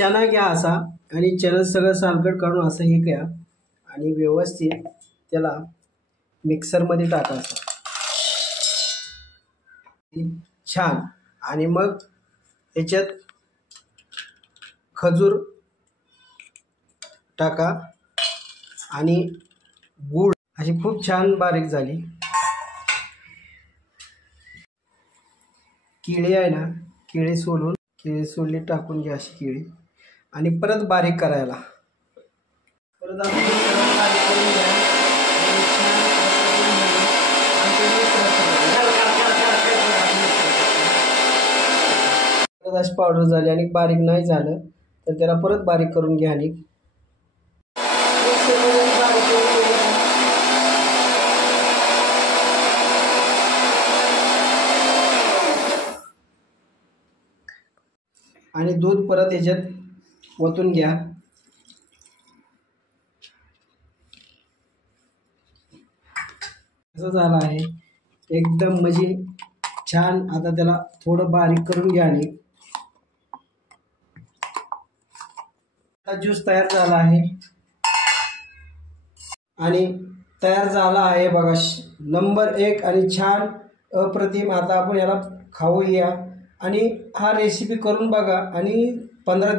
चना घ्या असा आणि चना सगळं सालगट काढून असं हे घ्या आणि व्यवस्थित त्याला मिक्सरमध्ये टाका असं छान। आणि मग याच्यात खजूर टाका आणि गूळ, अशी खूप छान बारीक झाली। केळी आहे ना, केळी सोलली टाकून घ्या अशी केळी आणि परत बारीक करायला परत बारीक करून घ्या। अशी पावडर झाली आणि बारीक नाही झालं तर त्याला परत बारीक करून घ्या आणि दूध परत याच्यात ओतून घ्या। असं झालं आहे एकदम म्हणजे छान। आता त्याला थोडं बारीक करून घ्या आणि ज्यूस तयार झाला आहे आणि तयार झाला आहे बघा, नंबर 1 आणि छान अप्रतिम। आता आपण याला खाऊया आणि हा रेसिपी करून बघा आणि 15 दिवस